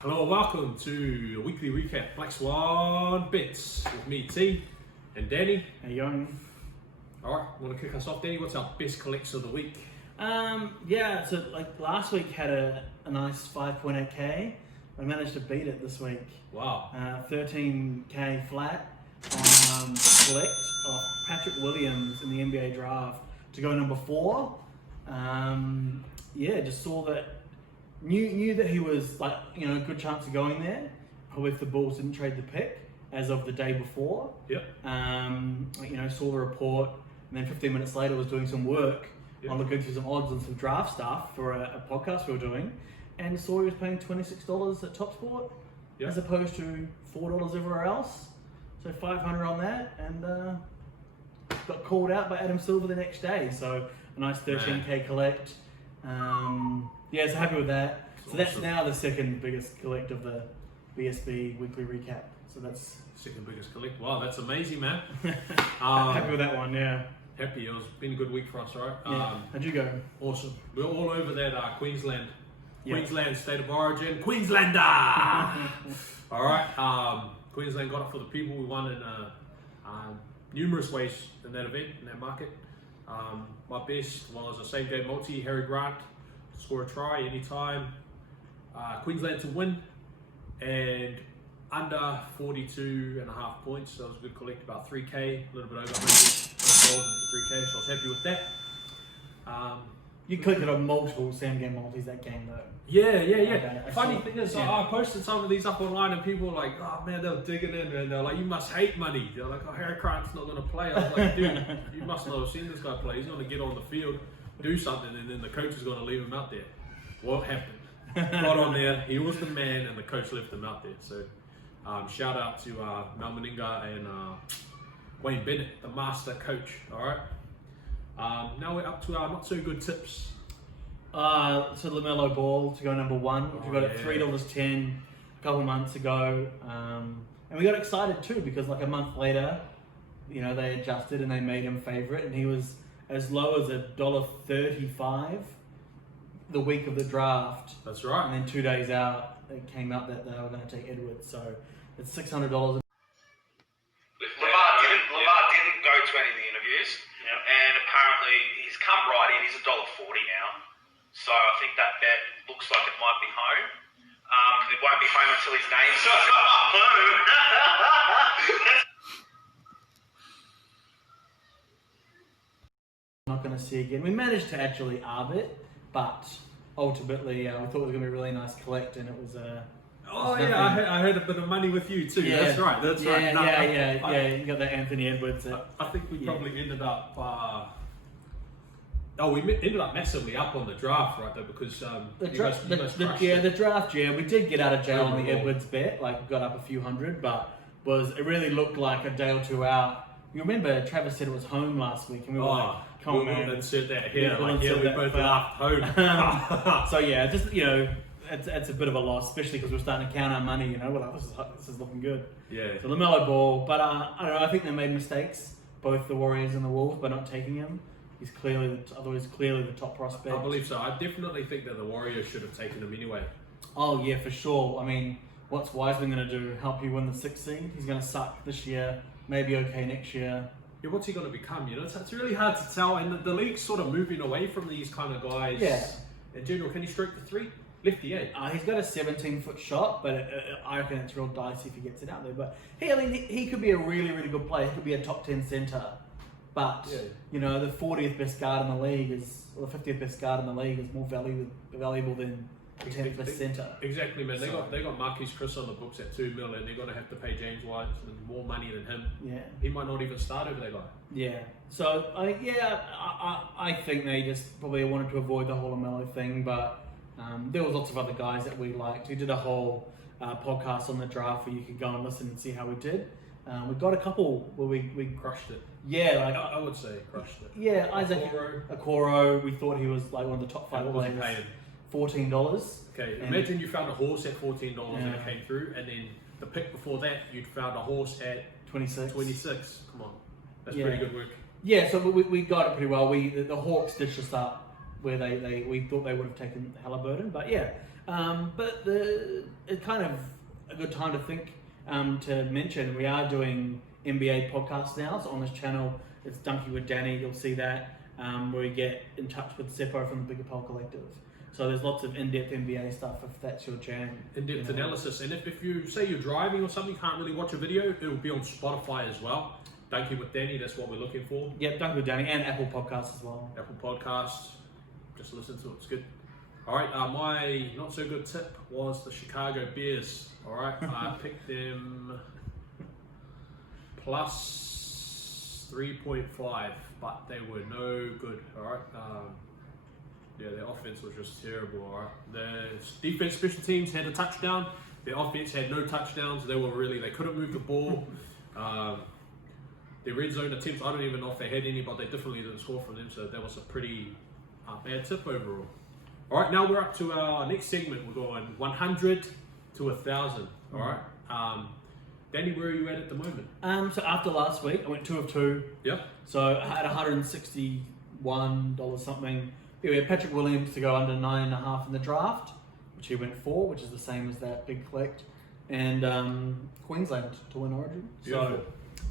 Hello and welcome to a weekly recap Black Swan Bits with me, T, and Danny. How you going? Alright, want to kick us off, Danny? What's our best collects of the week? So like last week had a nice 5.8k. I managed to beat it this week. Wow. 13k flat collect of Patrick Williams in the NBA draft to go number 4. Just saw that. Knew that he was a good chance of going there. Probably if the Bulls didn't trade the pick as of the day before. Yep. Saw the report, and then 15 minutes later was doing some work on looking through some odds and some draft stuff for a podcast we were doing, and saw he was paying $26 at TopSport as opposed to $4 everywhere else. So 500 on that, and got called out by Adam Silver the next day. So a nice 13k collect. So happy with that. So that's now the second biggest collect of the BSB weekly recap. So that's second biggest collect. Wow, that's amazing, man. happy with that one, yeah. Happy. It's been a good week for us, right? Yeah. How'd you go? Awesome. We're all over that Queensland. Yeah. Queensland state of origin. Queenslander! Alright. Queensland got it for the people. We won in numerous ways in that event, in that market. My best was a same game multi, Harry Grant. Score a try anytime. Queensland to win, and under 42.5 points. So it was a good collect, about 3k, a little bit over 100 goals into 3k. So I was happy with that. You clicked on multiple same game multis that game though. Yeah. Okay, Funny thing is, I posted some of these up online, and people were like, "Oh man, they were digging in," and they're like, "You must hate money." They're like, "Oh, Harry Grant's not going to play." I was like, "Dude, you must not have seen this guy play. He's going to get on the field, do something, and then the coach is going to leave him out there." What happened? Got on there, he was the man, and the coach left him out there. So shout out to Mal Meninga and Wayne Bennett, the master coach. Alright. Now we're up to our not so good tips. So LaMelo Ball to go number 1, which we got at $3.10 a couple months ago. And we got excited too because like a month later, they adjusted and they made him favourite, and he was as low as $1.35 the week of the draft. That's right. And then 2 days out, it came out that they were going to take Edwards. So it's $600. Lamar didn't go to any of the interviews, and apparently he's come right in. He's $1.40 now, so I think that bet looks like it might be home. It won't be home until his name's home. Not going to see again. We managed to actually arb it, but ultimately we thought it was going to be a really nice collect, and it was I heard a bit of money with you too. Yeah. That's right. You got that Anthony Edwards. I think we probably ended up. We ended up massively up on the draft, right? Though, because the draft. Yeah, we did get out of jail on the Edwards bet. Like, got up a few hundred, but it really looked like a day or two out. You remember Travis said it was home last week, and we were like, "Come on, man!" Insert that here. We both laughed home. So it's a bit of a loss, especially because we're starting to count our money. We're like, this is looking good. Yeah. So LaMelo Ball, but I don't know. I think they made mistakes, both the Warriors and the Wolves, by not taking him. He's clearly the top prospect. I believe so. I definitely think that the Warriors should have taken him anyway. Oh yeah, for sure. I mean, what's Wiseman going to do? Help you win the 6th seed? He's going to suck this year. Maybe okay next year. Yeah, what's he going to become? It's really hard to tell, and the league's sort of moving away from these kind of guys. Yeah. In general, can he stroke the 3? Lefty, eh? He's got a 17-foot shot, but I reckon it's real dicey if he gets it out there. But he could be a really, really good player. He could be a top 10 centre. But the 40th best guard in the league the 50th best guard in the league is more valuable than the 10th best centre. Exactly, man. They got Marquise Chris on the books at $2 million, and they're going to have to pay James Wiseman more money than him. Yeah. He might not even start over that guy. Yeah. So I think they just probably wanted to avoid the whole LaMelo thing, but there was lots of other guys that we liked. We did a whole podcast on the draft where you could go and listen and see how we did. We got a couple where we crushed it. Yeah, I would say crushed it. Yeah, Isaac Okoro. We thought he was like one of the top 5 players. $14. Okay, imagine you found a horse at $14 and it came through, and then the pick before that you'd found a horse at 26. Come on, that's pretty good work. Yeah, so we got it pretty well. The Hawks ditched us up where we thought they would have taken Halliburton, but yeah, But it's kind of a good time to think to mention we are doing NBA podcasts now. So on this channel, it's Dunky with Danny. You'll see that where we get in touch with Seppo from the Big EPL Collective. So there's lots of in-depth NBA stuff if that's your jam. In-depth analysis. And if you say you're driving or something, you can't really watch a video, it will be on Spotify as well. Dunky with Danny, that's what we're looking for. Yep, Dunky with Danny, and Apple Podcasts as well. Apple Podcasts, just listen to it, it's good. All right, my not so good tip was the Chicago Bears. All right, I picked them plus 3.5, but they were no good. All right, yeah, their offense was just terrible. All right, their defense, special teams had a touchdown. Their offense had no touchdowns. They couldn't move the ball. Their red zone attempts, I don't even know if they had any, but they definitely didn't score from them. So that was a pretty bad tip overall. All right, now we're up to our next segment. We're going 100 to 1,000. All right. Danny, where are you at the moment? So after last week, I went 2 of 2. Yep. So I had $161 something. Yeah, we had Patrick Williams to go under 9.5 in the draft, which he went 4, which is the same as that big collect, and Queensland to win Origin. Beautiful. So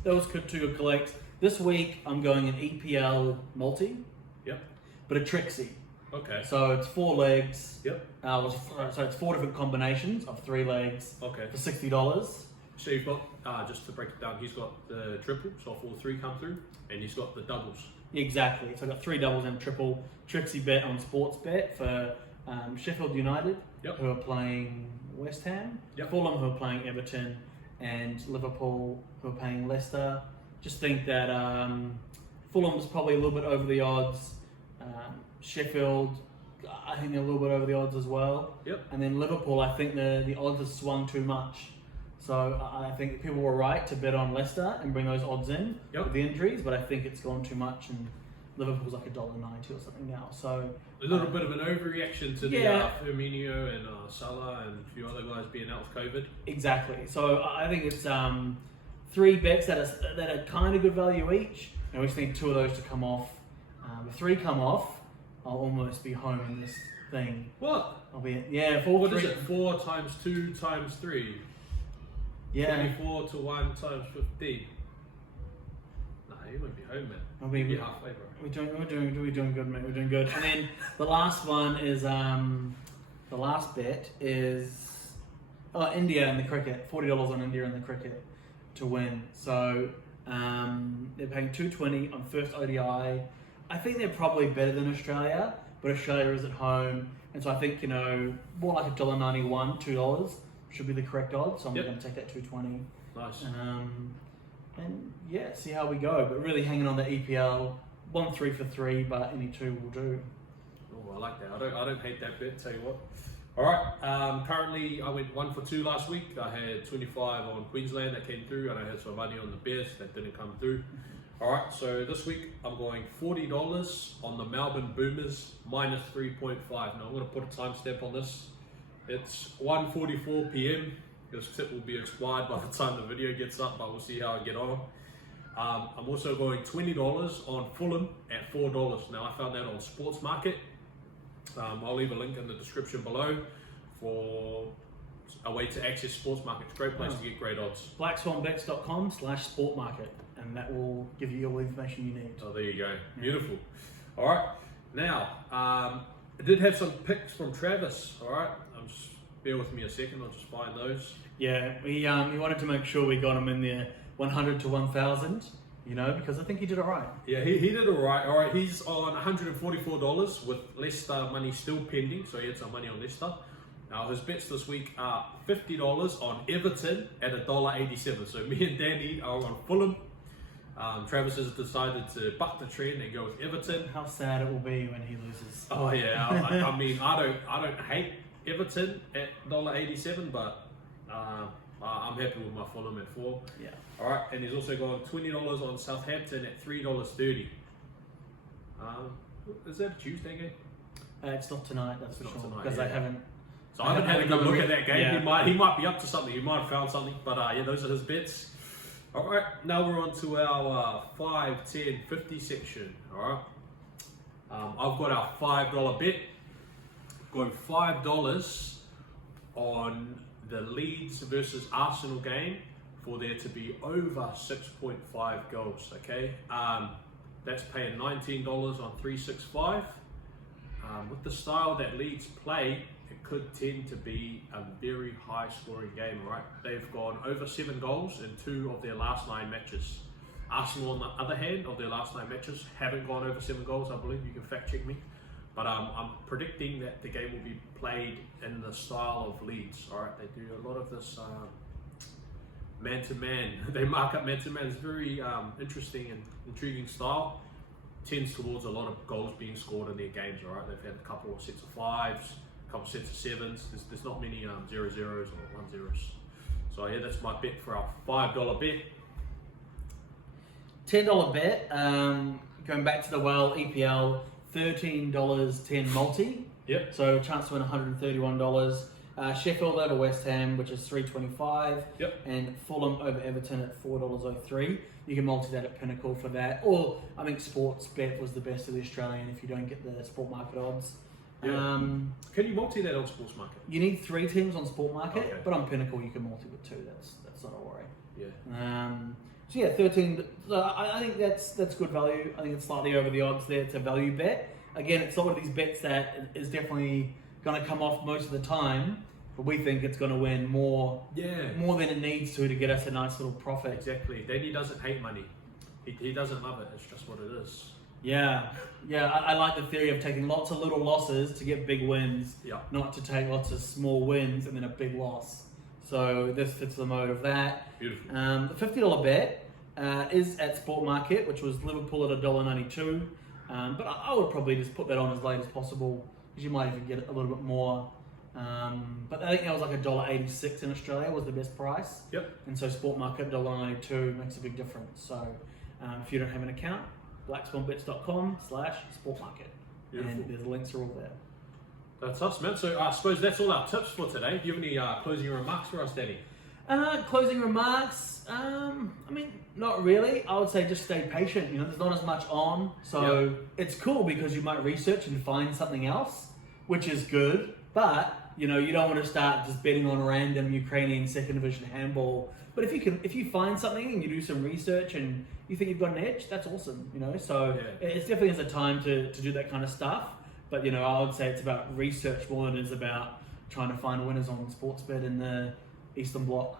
that was two good collects. This week I'm going an EPL multi. Yep. But a Trixie. Okay. So it's 4 legs. Yep. So it's 4 different combinations of 3 legs. Okay. For $60. So you've got, just to break it down, he's got the triple, so 4-3 come through, and he's got the doubles. Exactly. So I've got 3 doubles and a triple. Trixie bet on sports bet for Sheffield United, Yep. who are playing West Ham. Yep. Fulham, who are playing Everton, and Liverpool, who are playing Leicester. Just think that Fulham's probably a little bit over the odds. Sheffield, I think they're a little bit over the odds as well. Yep. And then Liverpool, I think the odds have swung too much. So I think people were right to bet on Leicester and bring those odds in with the injuries, but I think it's gone too much, and Liverpool's like $1.90 or something now. So a little bit of an overreaction to the Firmino and Salah and a few other guys being out with COVID. Exactly. So I think it's 3 bets that are kind of good value each, and we just need 2 of those to come off. If 3 come off, I'll almost be home in this thing. What? I'll be What is it? 4 times 2 times 3. Yeah. 24 to 1 times 15. Nah, you won't be home, man. I'll be halfway, bro. We're doing good, mate. We're doing good. And then the last one is the last bet is India and the cricket. $40 on India and the cricket to win. So they're paying $2.20 on first ODI. I think they're probably better than Australia, but Australia is at home, and so I think more like $1.91, $2 should be the correct odds. So I'm going to take that $2.20. Nice. And yeah, see how we go. But really hanging on the EPL. 1 3 for 3, but any 2 will do. Oh, I like that. I don't hate that bet. Tell you what. All right. Currently, I went 1 for 2 last week. I had 25 on Queensland that came through, and I had some money on the Bears that didn't come through. All right. So this week I'm going $40 on the Melbourne Boomers minus 3.5. Now I'm going to put a timestamp on this. It's 1:44 p.m. This tip will be expired by the time the video gets up, but we'll see how I get on. I'm also going $20 on Fulham at $4. Now I found that on Sports Market. I'll leave a link in the description below for a way to access Sports Market. It's a great place to get great odds. blackswanbets.com/sportmarket, and that will give you all the information you need. Oh, there you go. Beautiful. All right. Now, I did have some picks from Travis. All right. Just bear with me a second. I'll just find those. Yeah, we wanted to make sure we got him in there 100 to 1,000, because I think he did all right. Yeah, he did all right. All right, he's on $144 with Leicester money still pending, so he had some money on Leicester. Now his bets this week are $50 on Everton at $1.87. So me and Danny are on Fulham. Travis has decided to buck the trend and go with Everton. How sad it will be when he loses. Oh yeah, I mean I don't hate Everton at $1.87, but I'm happy with my Fulham at 4. Yeah. All right, and he's also gone $20 on Southampton at $3.30. Is that a Tuesday game? It's not tonight, that's for not sure. tonight, Because yeah. I haven't. So I haven't had a good look at that game. Yeah. He might be up to something. He might have found something. But yeah, those are his bets. All right, now we're on to our 5, 10, 50 section. All right. I've got our $5 bet. Going $5 on the Leeds versus Arsenal game for there to be over 6.5 goals. Okay, that's paying $19 on 365. With the style that Leeds play, it could tend to be a very high scoring game, right? They've gone over 7 goals in 2 of their last 9 matches. Arsenal, on the other hand, of their last 9 matches, haven't gone over 7 goals, I believe. You can fact check me. But I'm predicting that the game will be played in the style of Leeds, all right? They do a lot of this man-to-man. They mark up man-to-man. It's very interesting and intriguing style. Tends towards a lot of goals being scored in their games, all right? They've had a couple of sets of 5s, a couple of sets of 7s. There's not many 0-0s or 1-0s. So yeah, that's my bet for our $5 bet. $10 bet, going back to the EPL, $13.10 multi. Yep. So a chance to win $131. Sheffield over West Ham, which is $3.25. Yep. And Fulham over Everton at $4.03. You can multi that at Pinnacle for that. Or I think Sportsbet was the best of the Australian if you don't get the Sport Market odds. Yeah. Can you multi that on Sports Market? You need 3 teams on Sport Market, Okay. but on Pinnacle you can multi with 2. That's not a worry. Yeah. So yeah, 13. So I think that's good value. I think it's slightly over the odds there. It's a value bet. Again, it's not one of these bets that is definitely going to come off most of the time, but we think it's going to win more than it needs to get us a nice little profit. Exactly. Danny doesn't hate money. He doesn't love it. It's just what it is. Yeah. I like the theory of taking lots of little losses to get big wins, Yeah. not to take lots of small wins and then a big loss. So this fits the mode of that. Beautiful. The $50 bet is at Sport Market, which was Liverpool at $1.92. But I would probably just put that on as late as possible because you might even get a little bit more. But I think that was like $1.86 in Australia was the best price. Yep. And so Sport Market $1.92 makes a big difference. So if you don't have an account, blackswanbets.com/sportmarket. And the links are all there. That's us, man. So I suppose that's all our tips for today. Do you have any closing remarks for us, Danny? Closing remarks, I mean, not really. I would say just stay patient. There's not as much on. So It's cool because you might research and find something else, which is good. But, you don't want to start just betting on random Ukrainian second division handball. But if you find something and you do some research and you think you've got an edge, that's awesome, So it's definitely is a time to do that kind of stuff. But, I would say it's about research more than it is about trying to find winners on Sportsbet in the Eastern Bloc.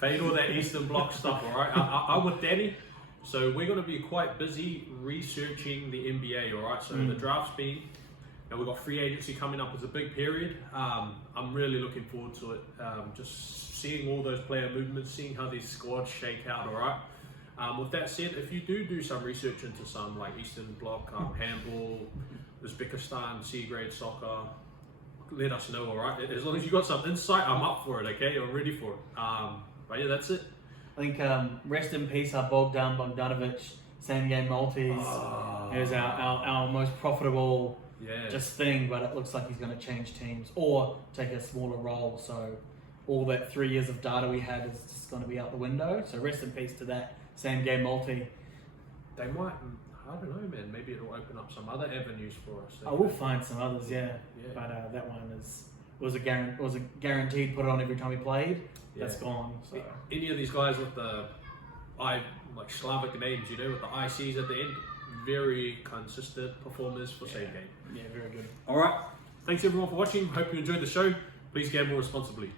Fade all that Eastern Bloc stuff, all right? I'm with Danny. So we're going to be quite busy researching the NBA, all right? So the draft's been, and we've got free agency coming up as a big period. I'm really looking forward to it. Just seeing all those player movements, seeing how these squads shake out, all right? With that said, if you do some research into some like Eastern Bloc, handball, Uzbekistan, C-grade soccer, let us know, all right? As long as you got some insight, I'm up for it, okay? I'm ready for it. But yeah, that's it. I think rest in peace, our Bogdan Bogdanovic same game multis. It was our most profitable just thing, but it looks like he's going to change teams or take a smaller role. So all that 3 years of data we had is just going to be out the window. So rest in peace to that same game multi. They might, I don't know, man. Maybe it'll open up some other avenues for us. I will find some others, but that one was a guaranteed. Put it on every time he played. That's gone. So. Any of these guys with the like Slavic names, with the ICs at the end, very consistent performers for same game. Yeah, very good. All right. Thanks everyone for watching. Hope you enjoyed the show. Please gamble responsibly.